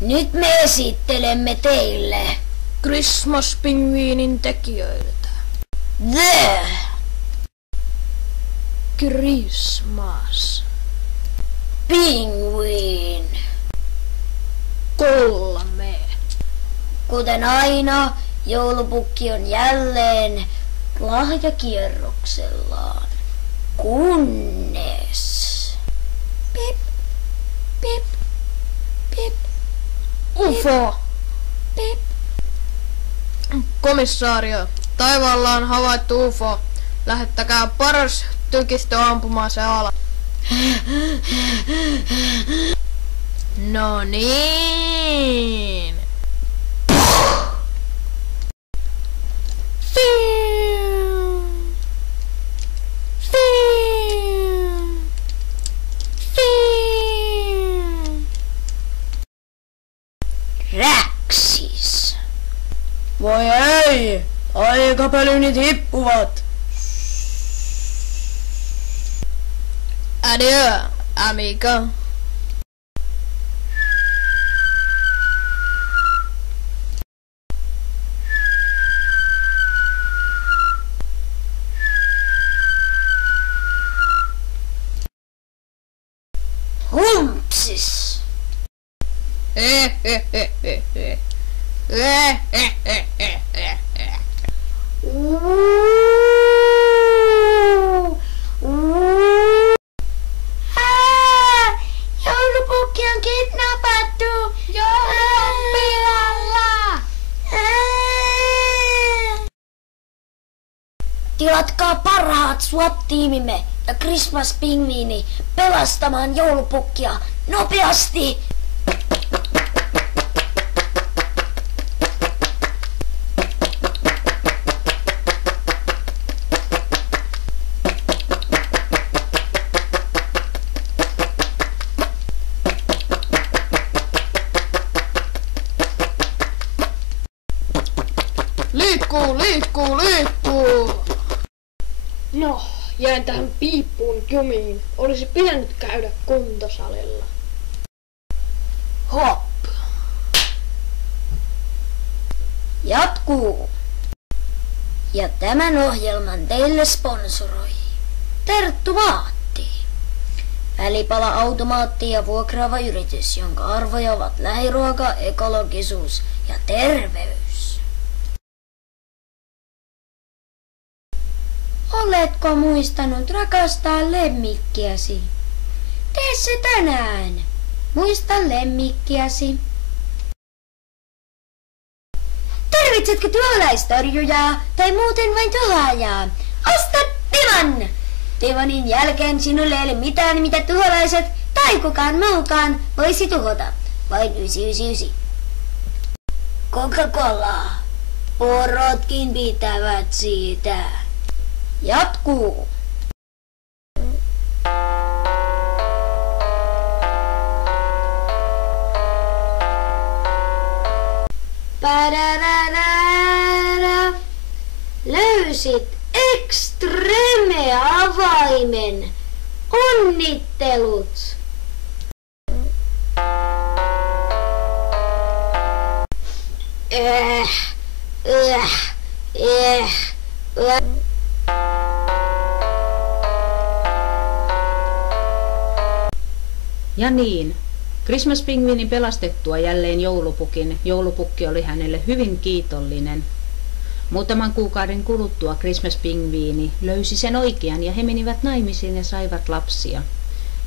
Nyt me esittelemme teille Christmas-pingviinin tekijöiltä. The Christmas Penguin. 3. Kuten aina, joulupukki on jälleen lahjakierroksellaan. Kunnes pip, pip, pip, UFO! pip. Komissaario, taivaalla on havaittu UFO. Lähettäkää paras tykistö ampumaan se alas. No niin. Räksis. Voi ei! Aikapelynit hippuvat! Adieu, amigo. Humpsis. Joulupukki on kidnappattu. Joulupilalla. Tilatkaa parhaat SWAT-tiimimme ja Christmas-pingviini pelastamaan joulupukkia nopeasti. Liikkuu, liikkuu, liikkuu! No, jäin tähän piippuun jumiin. Olisi pitänyt käydä kuntosalilla. Hop. Jatkuu. Ja tämän ohjelman teille sponsoroi Terttu Vaatti. Välipala-automaatti ja vuokraava yritys, jonka arvoja ovat lähiruoka, ekologisuus ja terveys. Oletko muistanut rakastaa lemmikkiäsi? Tee se tänään. Muista lemmikkiäsi. Tarvitsetko työläistorjujaa tai muuten vain tuhoajaa? Osta Tivan! Tivanin jälkeen sinulle ei ole mitään, mitä tuholaiset tai kukaan muukaan voisi tuhota. Vain 999. Coca-Cola. Porotkin pitävät siitä. Jatkuu. Padadadada. Löysit Extreme-avaimen. Onnittelut. Ja niin, Christmas-pingviinin pelastettua jälleen joulupukin, joulupukki oli hänelle hyvin kiitollinen. Muutaman kuukauden kuluttua Christmas-pingviini löysi sen oikean ja he menivät naimisiin ja saivat lapsia.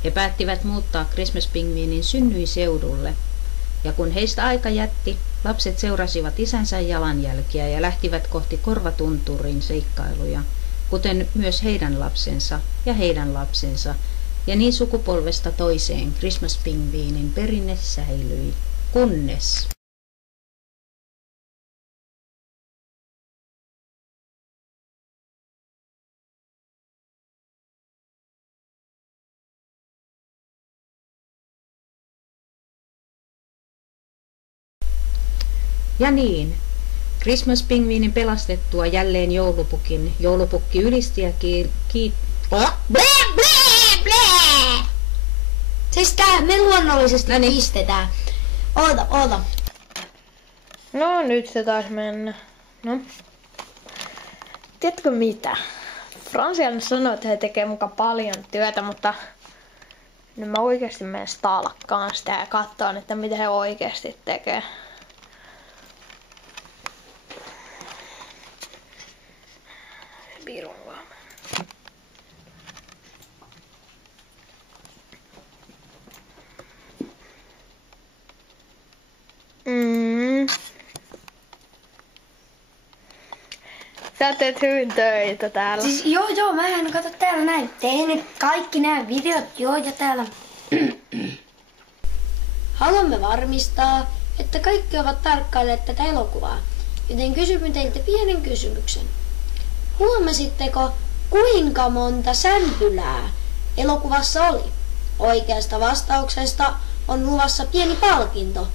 He päättivät muuttaa Christmas-pingviinin synnyinseudulle. Ja kun heistä aika jätti, lapset seurasivat isänsä jalanjälkiä ja lähtivät kohti Korvatunturin seikkailuja, kuten myös heidän lapsensa ja heidän lapsensa. Ja niin sukupolvesta toiseen Christmas-pingviinin perinne säilyi, kunnes... Ja niin, Christmas-pingviinin pelastettua jälleen joulupukin, joulupukki ylisti ja Siis tää me luonnollisesti Noniin. pistetään. Oota. No nyt se taisi mennä. No. Tiedätkö mitä? Fransian sanoi, että he tekee muka paljon työtä, mutta nyt mä oikeasti menen stalkkaan sitä ja katsoin, että mitä he oikeasti tekee. Pirun vaan. Sä teet hyvin töitä täällä. Siis joo, mähän kato täällä näin. Tehnyt kaikki nämä videot ja täällä. Haluamme varmistaa, että kaikki ovat tarkkailleet tätä elokuvaa, joten kysymme teiltä pienen kysymyksen. Huomasitteko, kuinka monta sämpylää elokuvassa oli? Oikeasta vastauksesta on luvassa pieni palkinto.